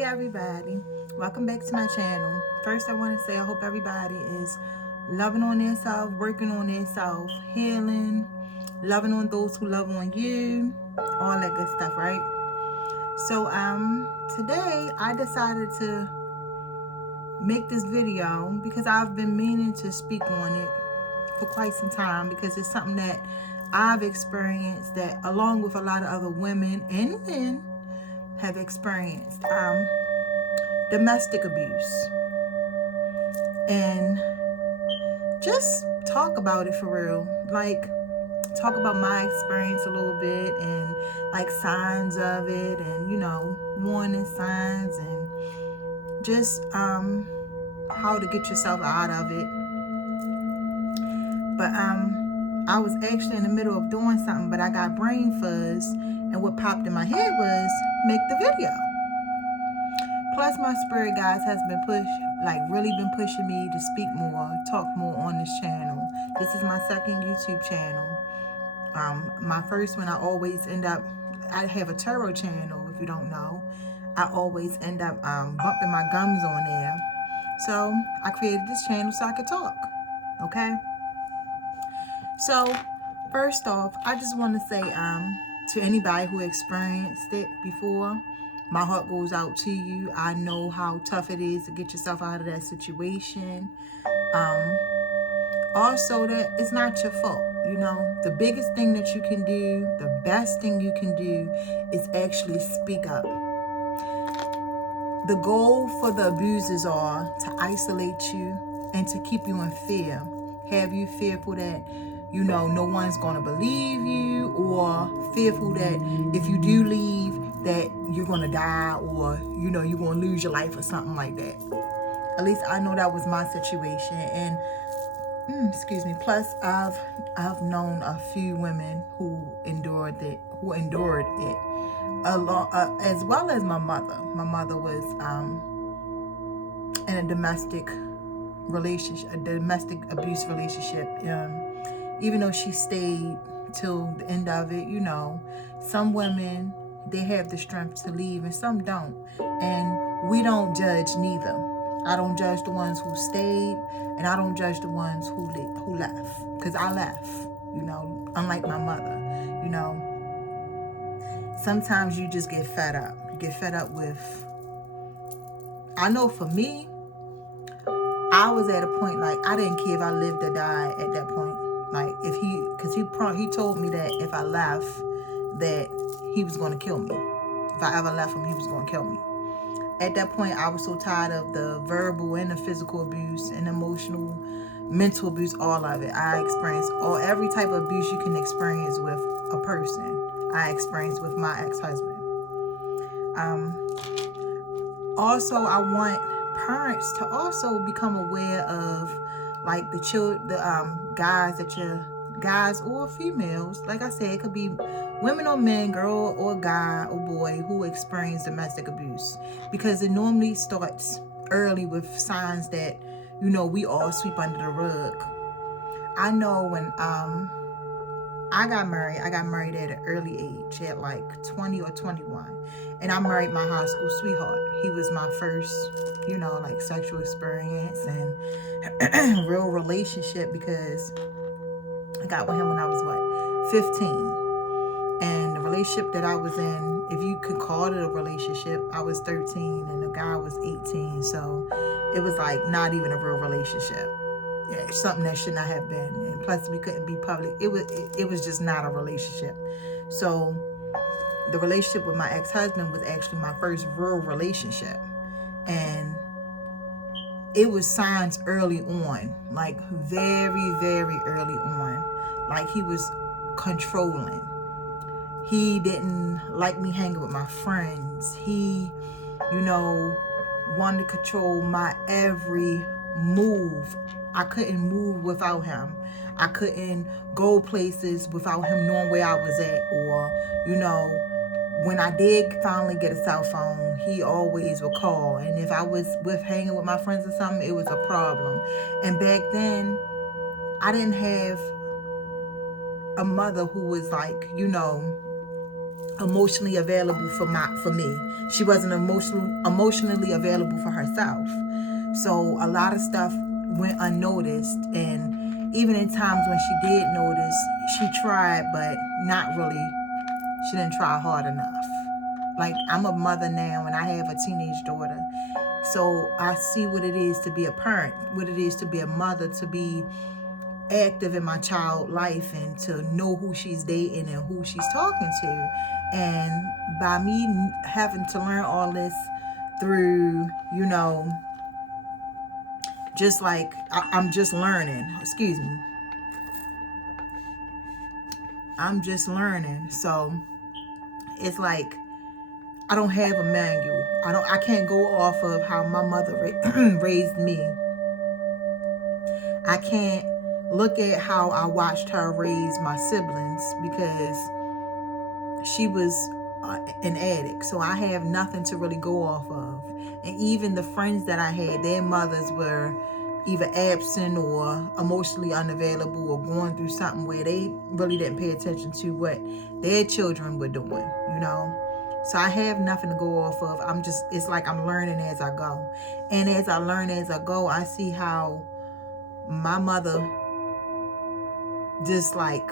Hey everybody, welcome back to my channel. First I want to say I hope everybody is loving on themselves, working on themselves, healing, loving on those who love on you, all that good stuff, right? So today I decided to make this video because I've been meaning to speak on it for quite some time, because it's something that I've experienced, that along with a lot of other women and men have experienced domestic abuse, and just talk about it for real, like talk about my experience a little bit, and like signs of it, and warning signs, and just how to get yourself out of it. But I was actually in the middle of doing something, but I got brain fuzz, and what popped in my head was make the video. Plus my spirit guides has been really been pushing me to speak more, talk more on this channel. This is my second YouTube channel. My first one, I have a tarot channel, if you don't know. I always end up bumping my gums on there. So I created this channel so I could talk, okay? So first off, I just want to say to anybody who experienced it before, my heart goes out to you. I know how tough it is to get yourself out of that situation. Also, that it's not your fault. The biggest thing that you can do, the best thing you can do, is actually speak up. The goal for the abusers are to isolate you and to keep you in fear. Have you fearful that, no one's going to believe you, or fearful that if you do leave, that you're going to die, or, you're going to lose your life or something like that. At least I know that was my situation. And excuse me. Plus, I've known a few women who endured it, as well as my mother. My mother was in a domestic abuse relationship. Even though she stayed till the end of it, some women, they have the strength to leave and some don't. And we don't judge neither. I don't judge the ones who stayed, and I don't judge the ones who left, because I left, unlike my mother. Sometimes you just get fed up. You get fed up with, I know for me, I was at a point, like, I didn't care if I lived or died at that point. Like, because he told me that if I left, that he was going to kill me. If I ever left him, he was going to kill me. At that point, I was so tired of the verbal and the physical abuse and emotional, mental abuse, all of it. I experienced every type of abuse you can experience with a person. I experienced with my ex-husband. Also, I want parents to also become aware of, like, guys or females. Like I said, it could be women or men, girl or guy or boy, who experience domestic abuse, because it normally starts early with signs that we all sweep under the rug. I know when I got married at an early age, at like 20 or 21. And I married my high school sweetheart. He was my first, like, sexual experience and real relationship, because I got with him when I was, 15. And the relationship that I was in, if you could call it a relationship, I was 13 and the guy was 18. So it was like not even a real relationship. Yeah, something that should not have been. And plus, we couldn't be public. It was just not a relationship. So the relationship with my ex-husband was actually my first real relationship. And it was signs early on, like very, very early on. Like, he was controlling. He didn't like me hanging with my friends. He, wanted to control my every move. I couldn't move without him. I couldn't go places without him knowing where I was at. Or, when I did finally get a cell phone, he always would call. And if I was hanging with my friends or something, it was a problem. And back then, I didn't have a mother who was like, emotionally available for me. She wasn't emotionally available for herself. So a lot of stuff went unnoticed, and even in times when she did notice, she tried, but not really. She didn't try hard enough. Like, I'm a mother now and I have a teenage daughter. So I see what it is to be a parent, what it is to be a mother, to be active in my child life and to know who she's dating and who she's talking to. And by me having to learn all this through, just like I'm just learning, I'm just learning. So it's like I don't have a manual. I can't go off of how my mother raised me. I can't look at how I watched her raise my siblings because she was an addict. So I have nothing to really go off of. And even the friends that I had, their mothers were either absent or emotionally unavailable or going through something where they really didn't pay attention to what their children were doing, So I have nothing to go off of. It's like I'm learning as I go. And as I learn as I go, I see how my mother just like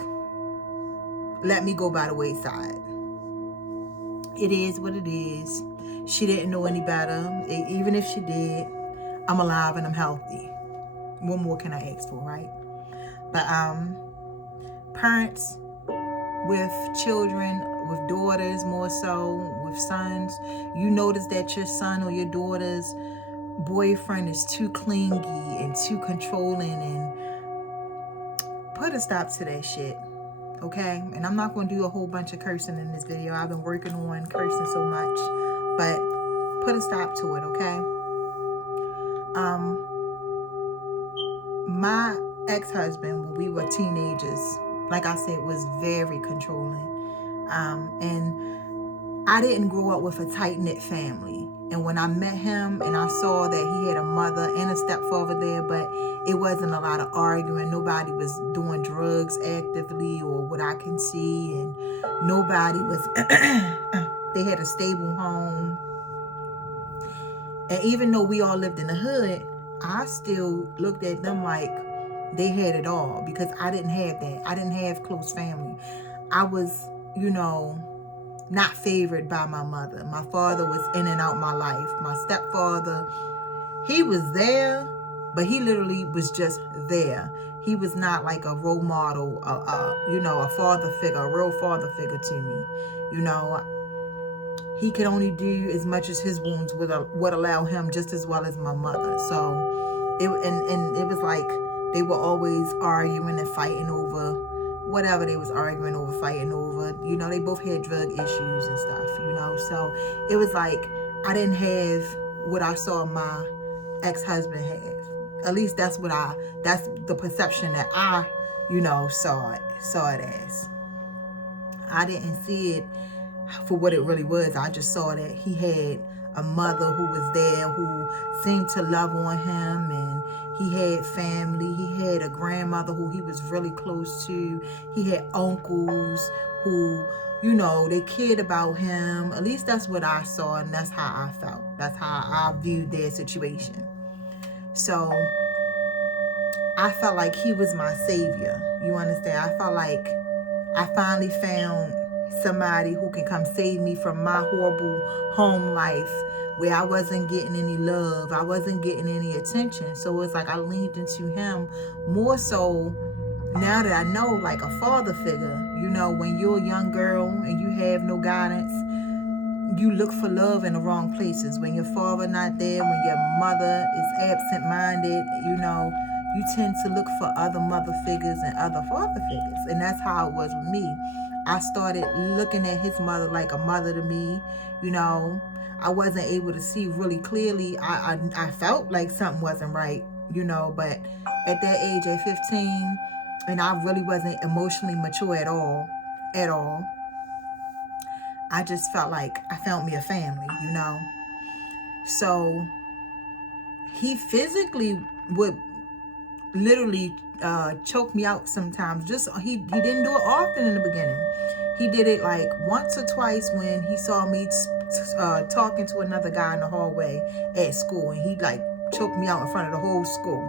let me go by the wayside. It is what it is. She didn't know any better. Even if she did, I'm alive and I'm healthy. What more can I ask for, right? But parents with children, with daughters more so, with sons, you notice that your son or your daughter's boyfriend is too clingy and too controlling, and put a stop to that shit. Okay? And I'm not going to do a whole bunch of cursing in this video. I've been working on cursing so much. But put a stop to it, okay? My ex-husband, when we were teenagers, like I said, was very controlling. And I didn't grow up with a tight-knit family. And when I met him and I saw that he had a mother and a stepfather there, but it wasn't a lot of arguing. Nobody was doing drugs actively or what I can see. And nobody was, they had a stable home. And even though we all lived in the hood, I still looked at them like they had it all because I didn't have that. I didn't have close family. I was, not favored by my mother. My father was in and out my life. My stepfather, he was there, but he literally was just there. He was not like a role model, a father figure, a real father figure to me. He could only do as much as his wounds would allow him, just as well as my mother. So it was like they were always arguing and fighting over whatever they was arguing over, fighting over. They both had drug issues and stuff, So it was like I didn't have what I saw my ex-husband have. At least that's the perception that I, saw it as. I didn't see it for what it really was. I just saw that he had a mother who was there, who seemed to love on him, and he had family. He had a grandmother who he was really close to. He had uncles who, they cared about him. At least that's what I saw, and that's how I felt. That's how I viewed their situation. So I felt like he was my savior. You understand? I felt like I finally found somebody who can come save me from my horrible home life where I wasn't getting any love. I wasn't getting any attention. So it's like I leaned into him more so now that I know, like a father figure. When you're a young girl and you have no guidance, you look for love in the wrong places. When your father not there, when your mother is absent-minded, you tend to look for other mother figures and other father figures. And that's how it was with me. I started looking at his mother like a mother to me. I wasn't able to see really clearly. I felt like something wasn't right, but at that age, at 15, and I really wasn't emotionally mature at all. I just felt like I found me a family, So he physically would literally choke me out sometimes. Just he didn't do it often in the beginning. He did it like once or twice when he saw me talking to another guy in the hallway at school, and he like choked me out in front of the whole school.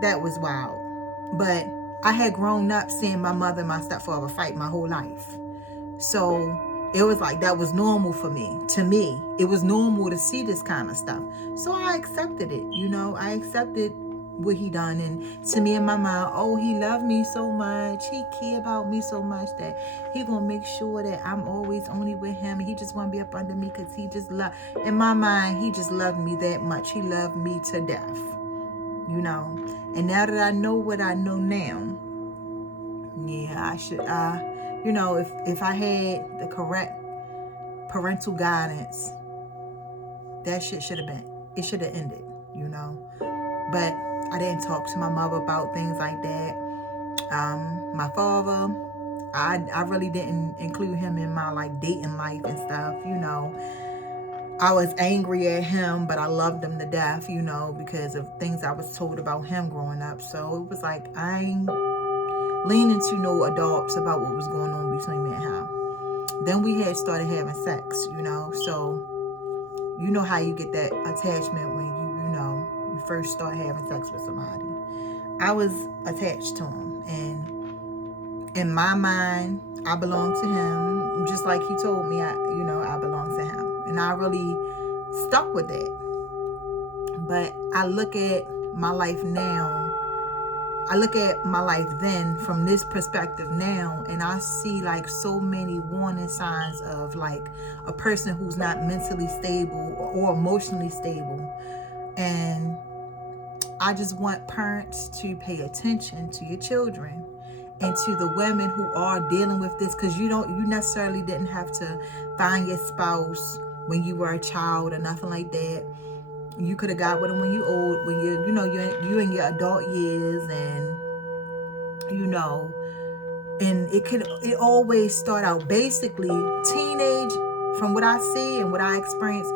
That was wild. But I had grown up seeing my mother and my stepfather fight my whole life. So it was like that was normal for me. To me, it was normal to see this kind of stuff. So I accepted it, you know. I accepted what he done. And to me in my mind, oh, he loved me so much. He cared about me so much that he gonna make sure that I'm always only with him. And he just wanna be up under me because he just loved, in my mind, he just loved me that much. He loved me to death, you know. And now that I know what I know now, yeah, I should, you know, if I had the correct parental guidance, that shit should have been, it should have ended, you know. But I didn't talk to my mother about things like that. My father, I really didn't include him in my like dating life and stuff, you know. I was angry at him, but I loved him to death, you know, because of things I was told about him growing up. So it was like I ain't leaning to no adults about what was going on between me and him. Then we had started having sex, you know. So you know how you get that attachment when you know, you first start having sex with somebody. I was attached to him, and in my mind, I belong to him, just like he told me, I belong to him, and I really stuck with that. But I look at my life now. I look at my life then from this perspective now, and I see like so many warning signs of like a person who's not mentally stable or emotionally stable. And I just want parents to pay attention to your children and to the women who are dealing with this, because you necessarily didn't have to find your spouse when you were a child or nothing like that. You could have got with them when you old, when you're in your adult years, and you know, and it always start out basically teenage, from what I see and what I experience,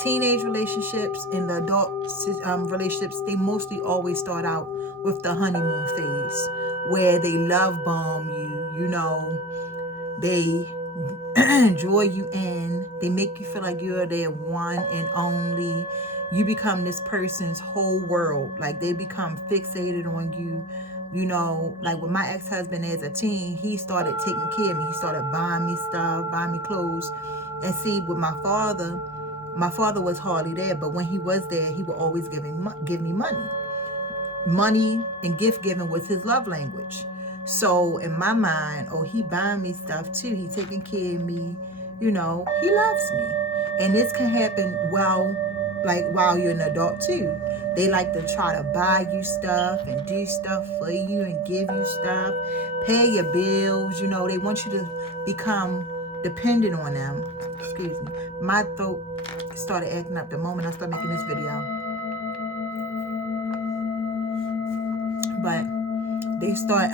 teenage relationships and the adult relationships, they mostly always start out with the honeymoon phase, where they love bomb you, you know, they draw you in, they make you feel like you're their one and only. You become this person's whole world. Like they become fixated on you. You know, like with my ex-husband as a teen, he started taking care of me. He started buying me stuff, buying me clothes. And see, with my father was hardly there, but when he was there, he would always give me money. Money and gift giving was his love language. So in my mind, oh, he buying me stuff too. He taking care of me. You know, he loves me. And this can happen while you're an adult too. They like to try to buy you stuff and do stuff for you and give you stuff, pay your bills. You know, they want you to become dependent on them. Excuse me. My throat started acting up the moment I started making this video. But they start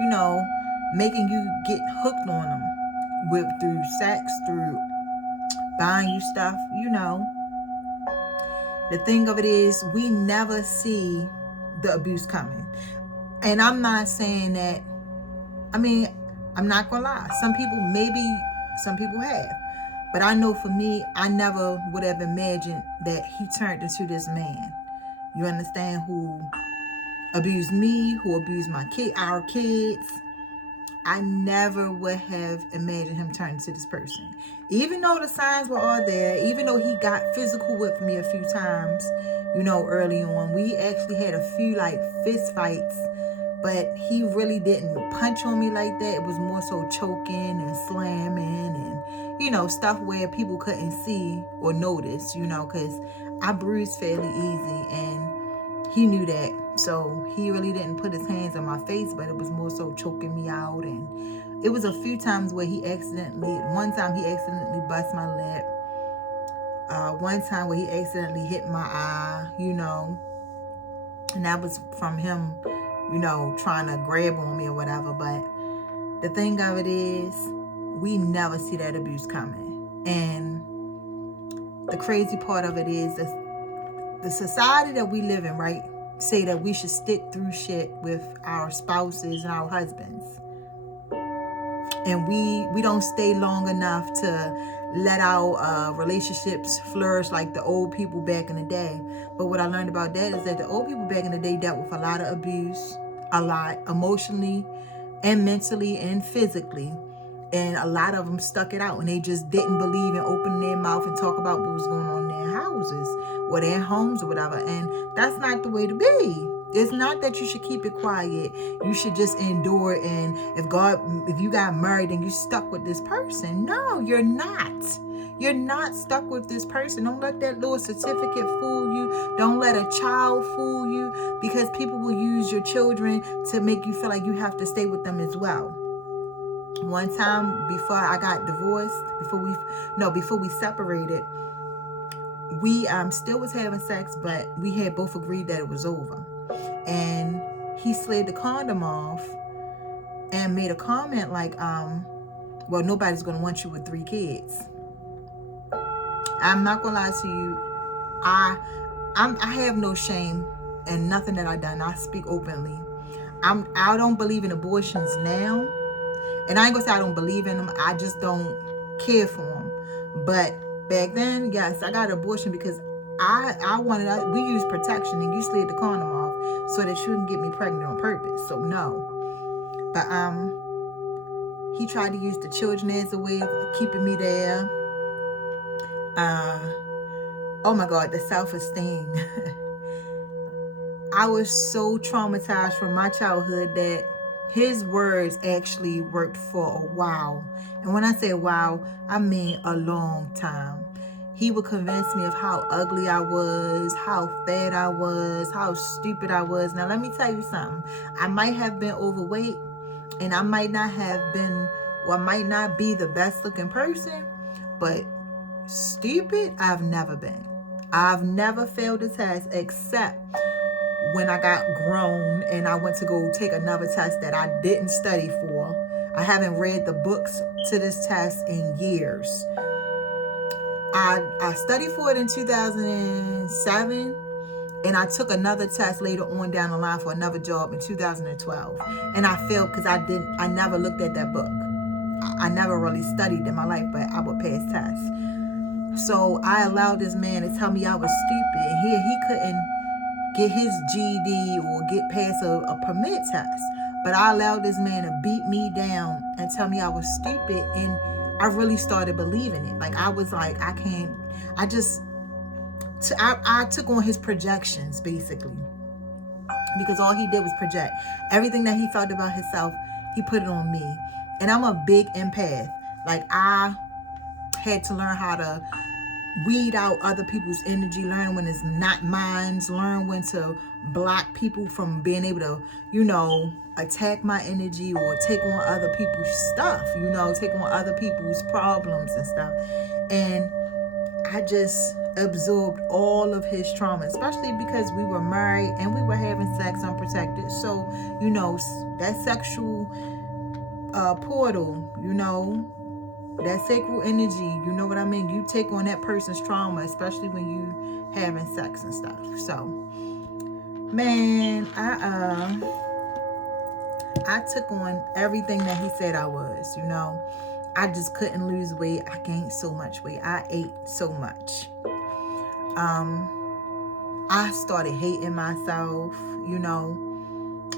you know, making you get hooked on them through sex, through buying you stuff, you know. The thing of it is, we never see the abuse coming. And I'm not saying that, I mean, I'm not gonna lie, some people have, but I know for me, I never would have imagined that he turned into this man, you understand, who abused me, who abused our kids. I never would have imagined him turning to this person. Even though the signs were all there, even though he got physical with me a few times, you know, early on, we actually had a few like fist fights, but he really didn't punch on me like that. It was more so choking and slamming and, you know, stuff where people couldn't see or notice, you know, because I bruise fairly easy, and he knew that. So he really didn't put his hands on my face, but it was more so choking me out. And it was a few times where one time he accidentally bust my lip. One time where he accidentally hit my eye, you know. And that was from him, you know, trying to grab on me or whatever. But the thing of it is, we never see that abuse coming. And the crazy part of it is that the society that we live in, right, say that we should stick through shit with our spouses and our husbands. And we don't stay long enough to let our relationships flourish like the old people back in the day. But what I learned about that is that the old people back in the day dealt with a lot of abuse, a lot emotionally and mentally and physically. And a lot of them stuck it out, and they just didn't believe in opening their mouth and talk about what was going on in their houses or their homes or whatever. And that's not the way to be. It's not that you should keep it quiet. You should just endure it. And if you got married and you stuck with this person, no, you're not. You're not stuck with this person. Don't let that little certificate fool you. Don't let a child fool you, because people will use your children to make you feel like you have to stay with them as well. One time before I got divorced, before we separated, we still was having sex, but we had both agreed that it was over. And he slid the condom off and made a comment like, well, nobody's gonna want you with 3 kids. I'm not gonna lie to you. I have no shame in nothing that I done. I speak openly. I don't believe in abortions now. And I ain't gonna say I don't believe in them. I just don't care for them. But back then, yes, I got an abortion because we used protection, and you slid the condom off so that you wouldn't get me pregnant on purpose. So no. But he tried to use the children as a way of keeping me there. Oh my God, the self-esteem. I was so traumatized from my childhood that his words actually worked for a while. And when I say wow, I mean a long time. He would convince me of how ugly I was, how fat I was, how stupid I was. Now, let me tell you something. I might have been overweight, and I might not have been, or I might not be the best looking person, but stupid, I've never been. I've never failed a test except when I got grown and I went to go take another test that I didn't study for. I haven't read the books to this test in years. I studied for it in 2007, and I took another test later on down the line for another job in 2012. And I failed because I never looked at that book. I never really studied in my life, but I would pass tests. So I allowed this man to tell me I was stupid, and he couldn't get his GED or get past a permit test. But I allowed this man to beat me down and tell me I was stupid, and I really started believing it. Like, I was like, I took on his projections, basically, because all he did was project. Everything that he felt about himself, he put it on me. And I'm a big empath. Like, I had to learn how to weed out other people's energy, learn when it's not mine, learn when to block people from being able to, attack my energy or take on other people's stuff, take on other people's problems and stuff. And I just absorbed all of his trauma, especially because we were married and we were having sex unprotected. So, that sexual portal, that sacral energy, you know what I mean? You take on that person's trauma, especially when you having sex and stuff. So, man, I took on everything that he said I was, I just couldn't lose weight. I gained so much weight. I ate so much. I started hating myself,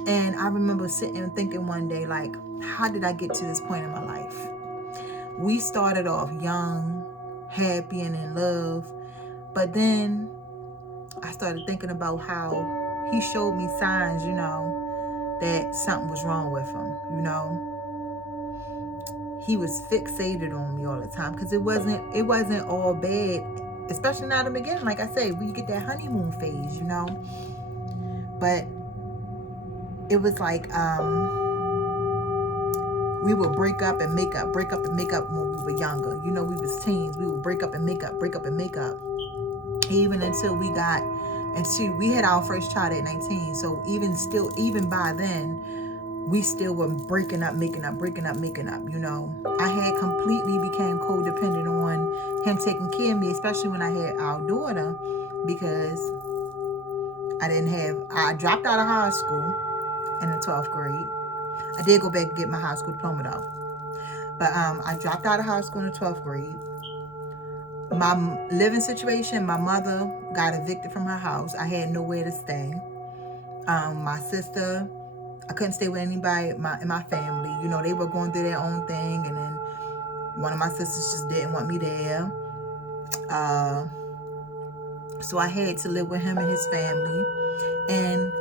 and I remember sitting and thinking one day, like, how did I get to this point in my life? We started off young, happy, and in love. But then I started thinking about how he showed me signs, that something was wrong with him, He was fixated on me all the time, because it wasn't all bad, especially not in the beginning. Like I said, we get that honeymoon phase, But it was like, we would break up and make up when we were younger. We was teens. We would break up and make up. Even until we had our first child at 19. So even by then, we still were breaking up, making up. I had completely became codependent on him taking care of me, especially when I had our daughter, because I dropped out of high school in the 12th grade. I did go back and get my high school diploma though. But I dropped out of high school in the 12th grade. My living situation, my mother got evicted from her house. I had nowhere to stay. My sister, I couldn't stay with anybody in my family. You know, they were going through their own thing, and then one of my sisters just didn't want me there. So I had to live with him and his family. And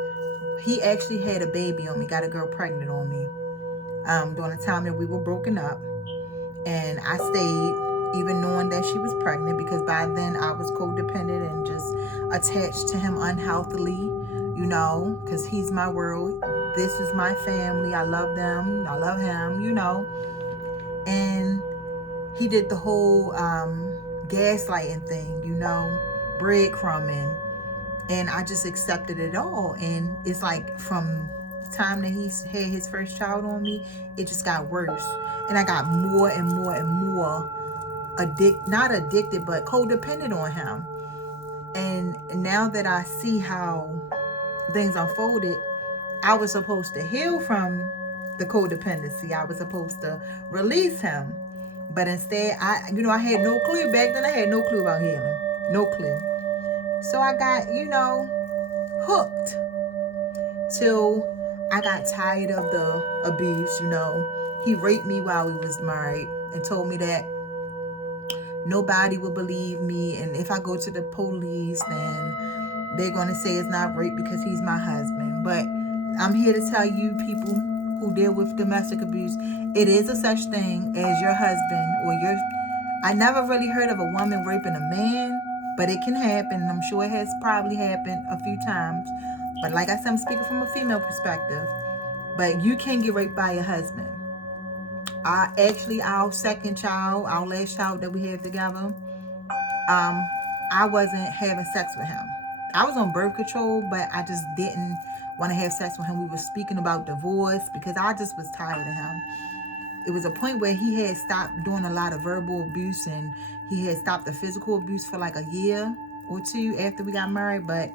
he actually had a baby on me, got a girl pregnant on me during the time that we were broken up. And I stayed even knowing that she was pregnant, because by then I was codependent and just attached to him unhealthily, you know, because he's my world. This is my family. I love them. I love him, you know. And he did the whole gaslighting thing, you know, breadcrumbing. And I just accepted it all. And it's like from the time that he had his first child on me, it just got worse. And I got more and more and more not addicted, but codependent on him. And now that I see how things unfolded, I was supposed to heal from the codependency. I was supposed to release him. But instead, I had no clue. Back then, I had no clue about healing. No clue. So I got, hooked till I got tired of the abuse, He raped me while we was married and told me that nobody would believe me. And if I go to the police, then they're going to say it's not rape because he's my husband. But I'm here to tell you, people who deal with domestic abuse, it is a such thing as your husband or I never really heard of a woman raping a man, but it can happen. I'm sure it has probably happened a few times. But like I said, I'm speaking from a female perspective. But you can get raped by your husband. Our second child, our last child that we had together, I wasn't having sex with him. I was on birth control, but I just didn't want to have sex with him. We were speaking about divorce because I just was tired of him. It was a point where he had stopped doing a lot of verbal abuse, and he had stopped the physical abuse for like a year or two after we got married, but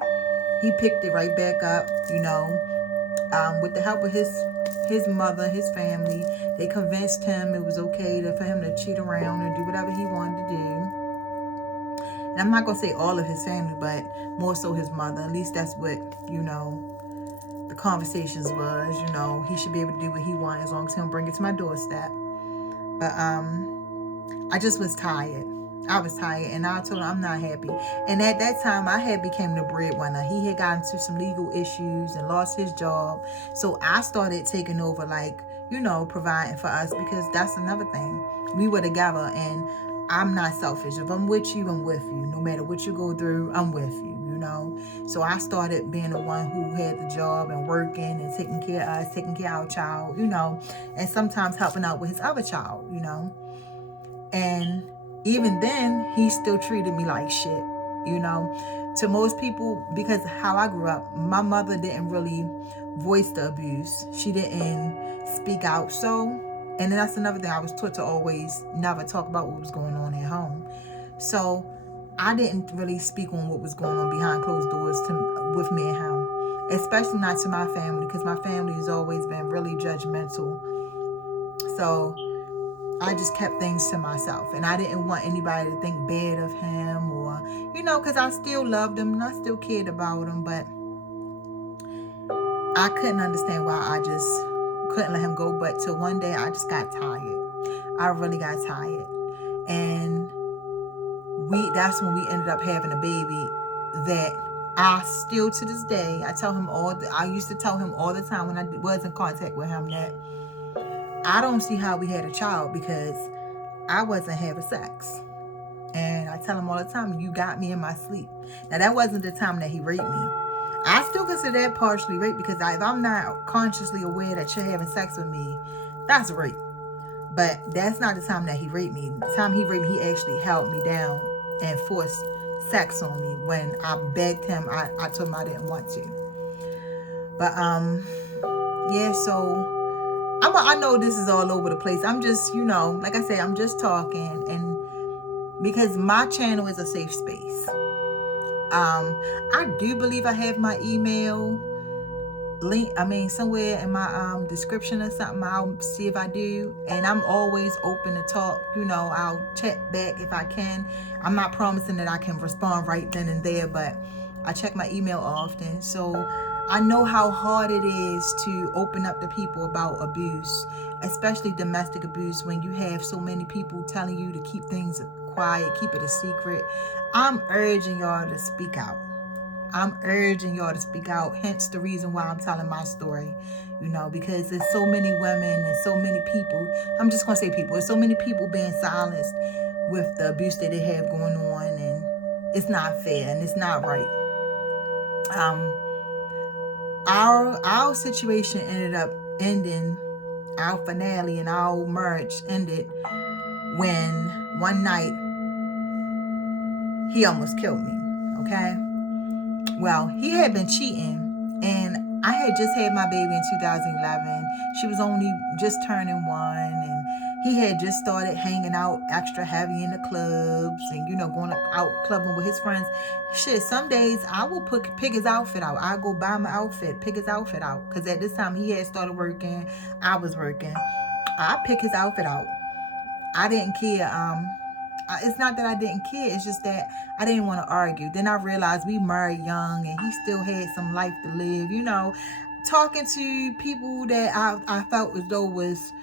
he picked it right back up, with the help of his mother, his family. They convinced him it was okay for him to cheat around and do whatever he wanted to do. And I'm not going to say all of his family, but more so his mother. At least that's what, the conversations was, he should be able to do what he wants as long as he don't bring it to my doorstep. But I just was tired. I was tired, and I told him I'm not happy. And at that time, I had became the breadwinner. He had gotten into some legal issues and lost his job. So I started taking over, providing for us, because that's another thing. We were together, and I'm not selfish. If I'm with you, I'm with you. No matter what you go through, I'm with you, So I started being the one who had the job and working and taking care of us, taking care of our child, and sometimes helping out with his other child, And even then, he still treated me like shit, To most people, because how I grew up, my mother didn't really voice the abuse. She didn't speak out. And that's another thing. I was taught to always never talk about what was going on at home. So I didn't really speak on what was going on behind closed doors with me and him, especially not to my family, because my family has always been really judgmental. So I just kept things to myself, and I didn't want anybody to think bad of him or, because I still loved him and I still cared about him, but I couldn't understand why I just couldn't let him go. But till one day I just got tired. I really got tired. And that's when we ended up having a baby that I still to this day, I used to tell him all the time when I was in contact with him that I don't see how we had a child because I wasn't having sex. And I tell him all the time, you got me in my sleep. Now, that wasn't the time that he raped me. I still consider that partially rape, because if I'm not consciously aware that you're having sex with me, that's rape. But that's not the time that he raped me. The time he raped me, he actually held me down and forced sex on me when I begged him. I told him I didn't want to. But, so I know this is all over the place. I'm just, like I said, I'm just talking. And because my channel is a safe space. I do believe I have my email link, somewhere in my description or something. I'll see if I do, and I'm always open to talk. I'll check back if I can. I'm not promising that I can respond right then and there, but I check my email often, so I know how hard it is to open up to people about abuse, especially domestic abuse, when you have so many people telling you to keep things quiet, keep it a secret. I'm urging y'all to speak out. I'm urging y'all to speak out, hence the reason why I'm telling my story, because there's so many women and so many people. I'm just going to say people. There's so many people being silenced with the abuse that they have going on, and it's not fair and it's not right. Our situation ended up ending, our finale and our marriage ended when one night he almost killed me, okay? Well, he had been cheating, and I had just had my baby in 2011. She was only just turning 1, and he had just started hanging out extra heavy in the clubs and, going out clubbing with his friends. Shit, some days I will pick his outfit out. I go buy my outfit, pick his outfit out. Because at this time he had started working, I was working. I pick his outfit out. I didn't care. It's not that I didn't care. It's just that I didn't want to argue. Then I realized we married young and he still had some life to live. Talking to people that I felt as though was,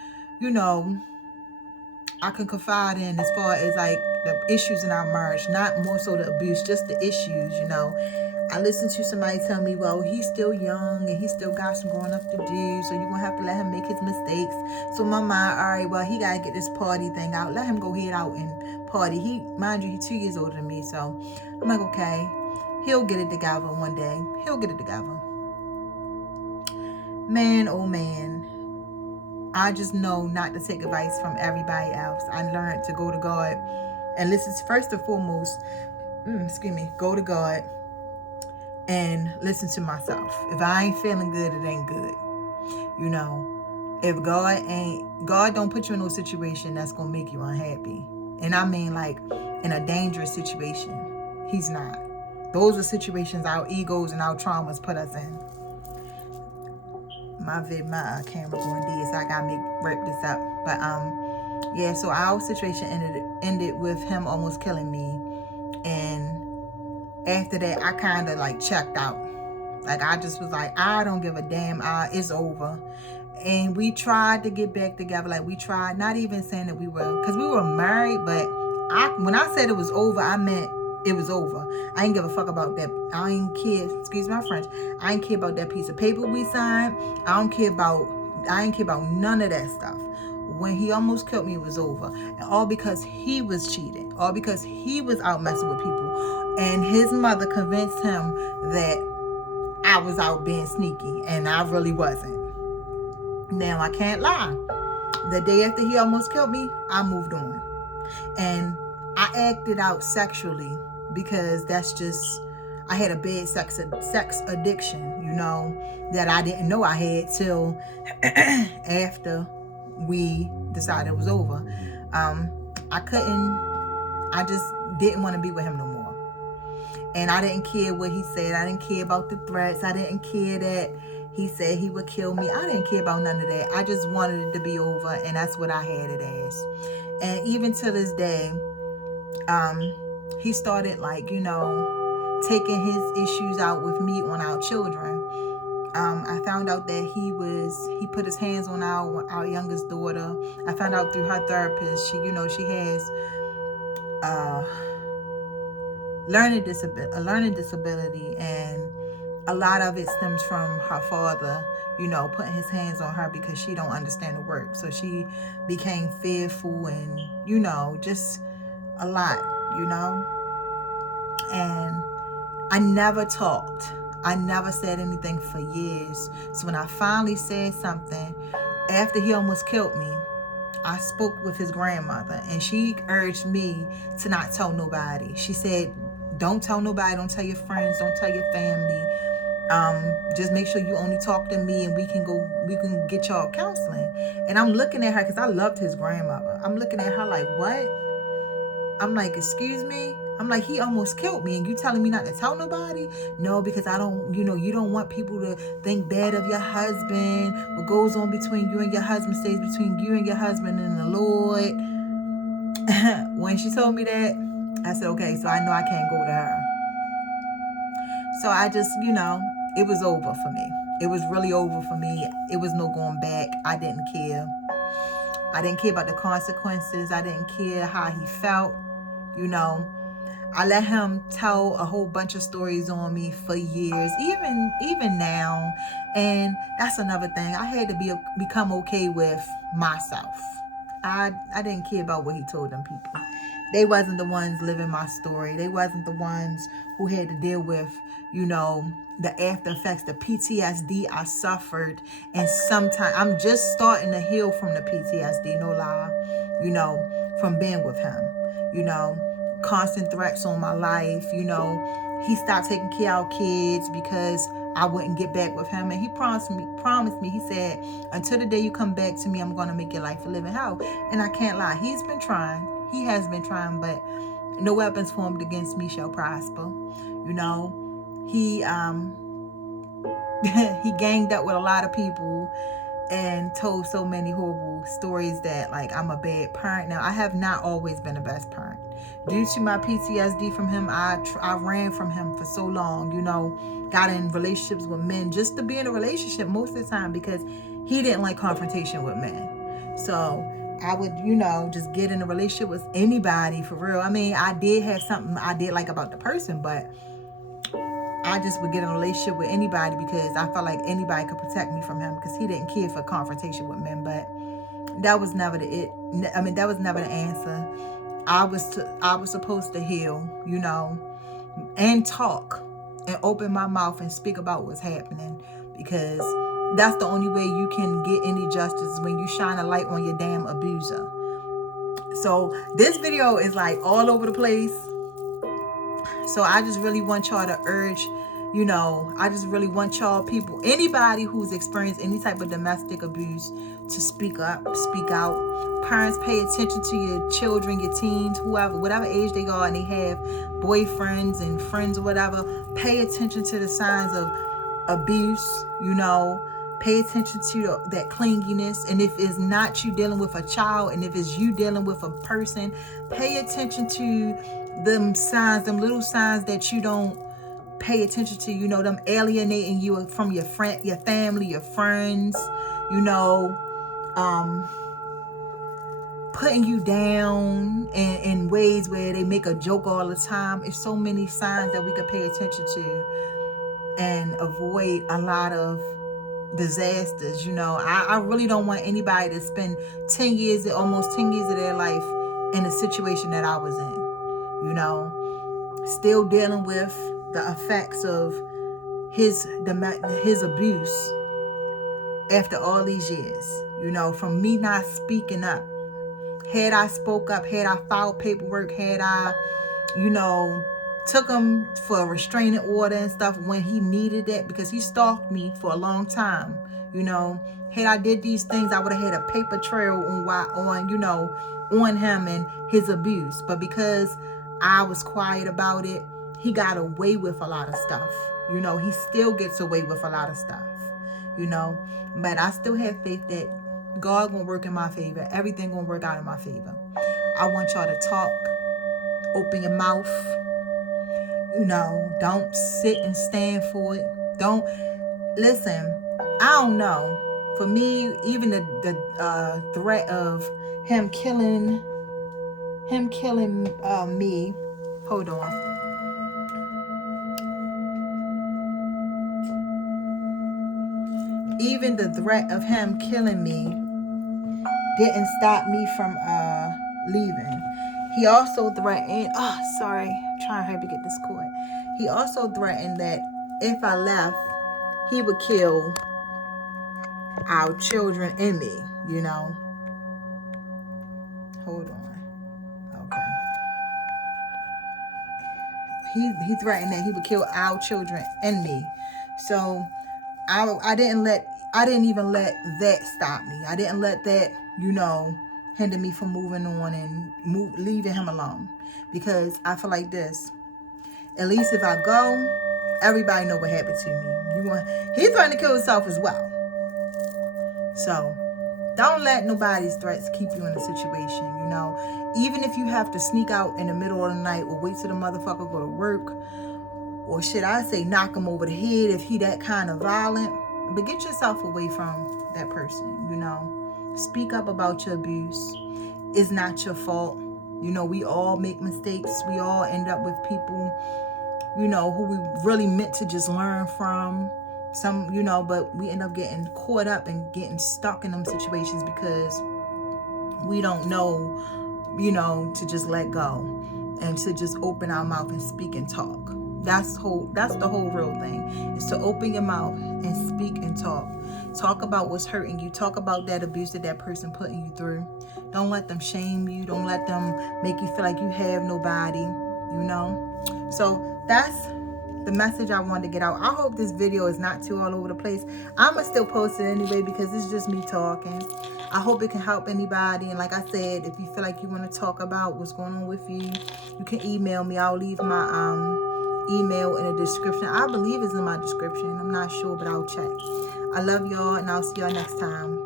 I can confide in, as far as like the issues in our marriage, not more so the abuse, just the issues. I listened to somebody tell me, well, he's still young and he still got some growing up to do, so you're going to have to let him make his mistakes. So my mind, all right, well, he got to get this party thing out. Let him go head out and party. Mind you, he's 2 years older than me, so I'm like, okay, he'll get it together one day. He'll get it together. Man, oh man, I just know not to take advice from everybody else. I learned to go to God and listen. First and foremost, go to God and listen to myself. If I ain't feeling good, it ain't good. If God don't put you in no situation that's gonna make you unhappy. And I mean like in a dangerous situation. He's not. Those are situations our egos and our traumas put us in. My camera going dead, so I gotta wrap this up. But yeah, so our situation ended with him almost killing me. And after that, I kind of like checked out. Like I just was like, I don't give a damn. It's over. And we tried to get back together. Like we tried, not even saying that because we were married, but when I said it was over, I meant it was over. I ain't give a fuck about that. I ain't care, excuse my French, I ain't care about that piece of paper we signed. I ain't care about none of that stuff. When he almost killed me, it was over. And all because he was cheating. All because he was out messing with people. And his mother convinced him that I was out being sneaky. And I really wasn't. Now, I can't lie. The day after he almost killed me, I moved on. And I acted out sexually because that's just, I had a bad sex addiction, that I didn't know I had till after we decided it was over. I just didn't want to be with him no more. And I didn't care what he said. I didn't care about the threats. I didn't care that he said he would kill me. I didn't care about none of that. I just wanted it to be over, and that's what I had it as. And even to this day, he started taking his issues out with me on our children. I found out that he put his hands on our youngest daughter. I found out through her therapist. She has a learning disability, and a lot of it stems from her father, putting his hands on her because she don't understand the work. So she became fearful and, just a lot, And I never talked. I never said anything for years. So when I finally said something, after he almost killed me, I spoke with his grandmother, and she urged me to not tell nobody. She said, don't tell nobody, don't tell your friends, don't tell your family. Just make sure you only talk to me, and we can get y'all counseling. And I'm looking at her because I loved his grandmother. I'm looking at her like, what? I'm like, excuse me? I'm like, he almost killed me, and you telling me not to tell nobody? No, because I don't, you don't want people to think bad of your husband. What goes on between you and your husband stays between you and your husband and the Lord. When she told me that, I said, okay, so I know I can't go to her. So I just, it was over for me. It was really over for me. It was no going back. I didn't care. I didn't care about the consequences. I didn't care how he felt. I let him tell a whole bunch of stories on me for years, even now. And that's another thing. I had to become okay with myself. I didn't care about what he told them people. They wasn't the ones living my story. They wasn't the ones who had to deal with, the after effects, the PTSD I suffered. And sometimes I'm just starting to heal from the PTSD, no lie, from being with him, constant threats on my life. He stopped taking care of our kids because I wouldn't get back with him. And he promised me, he said, until the day you come back to me, I'm going to make your life a living hell. And I can't lie. He has been trying, but no weapons formed against me shall prosper. He he ganged up with a lot of people and told so many horrible stories that, like, I'm a bad parent. Now, I have not always been the best parent. Due to my PTSD from him, I ran from him for so long, got in relationships with men just to be in a relationship most of the time because he didn't like confrontation with men. So I would, just get in a relationship with anybody for real. I mean, I did have something I did like about the person, but I just would get in a relationship with anybody because I felt like anybody could protect me from him because he didn't care for confrontation with men. But that was never that was never the answer. I was supposed to heal, and talk and open my mouth and speak about what's happening, because that's the only way you can get any justice, when you shine a light on your damn abuser. So this video is like all over the place. So I just really want y'all to urge, I just really want y'all people, anybody who's experienced any type of domestic abuse, to speak up, speak out. Parents, pay attention to your children, your teens, whatever age they are, and they have boyfriends and friends or whatever. Pay attention to the signs of abuse, pay attention to that clinginess. And if it's not you dealing with a child, and if it's you dealing with a person, pay attention to them signs, them little signs that you don't pay attention to, them alienating you from your family, your friends, putting you down in ways where they make a joke all the time. It's so many signs that we could pay attention to and avoid a lot of disasters. I really don't want anybody to spend almost 10 years of their life in a situation that I was in, still dealing with the effects of his abuse after all these years, from me not speaking up. Had I spoke up, had I filed paperwork, had I, took him for a restraining order and stuff when he needed that, because he stalked me for a long time, had I did these things, I would have had a paper trail on him and his abuse. But because I was quiet about it, he got away with a lot of stuff. He still gets away with a lot of stuff, but I still have faith that God gonna work in my favor. Everything gonna work out in my favor. I want y'all to talk. Open your mouth. Don't sit and stand for it. Don't listen. I don't know. For me, even the threat of him killing me. Hold on. Even the threat of him killing me didn't stop me from leaving. He also threatened, trying to hurry to get this cord. He also threatened that if I left, he would kill our children and me, Hold on. Okay. He threatened that he would kill our children and me. So I didn't even let that stop me. I didn't let that, hinder me from moving on and leaving him alone. Because I feel like this. At least if I go, everybody know what happened to me. He threatened to kill himself as well. So don't let nobody's threats keep you in a situation, you know. Even if you have to sneak out in the middle of the night or wait till the motherfucker go to work, or shit, I say knock him over the head if he that kind of violent. But get yourself away from that person, you know. Speak up about your abuse. It's not your fault. You know, we all make mistakes. We all end up with people, you know, who we really meant to just learn from. Some, you know, but we end up getting caught up and getting stuck in them situations because we don't know, you know, to just let go and to just open our mouth and speak and talk. That's the whole real thing, is to open your mouth and speak and talk. Talk about what's hurting you. Talk about that abuse that that person putting you through. Don't let them shame you. Don't let them make you feel like you have nobody, you know. So that's the message I wanted to get out. I hope this video is not too all over the place. I'ma still post it anyway because it's just me talking. I hope it can help anybody. And like I said, if you feel like you want to talk about what's going on with you, you can email me. I'll leave my email in the description. I believe it's in my description. I'm not sure, but I'll check. I love y'all, and I'll see y'all next time.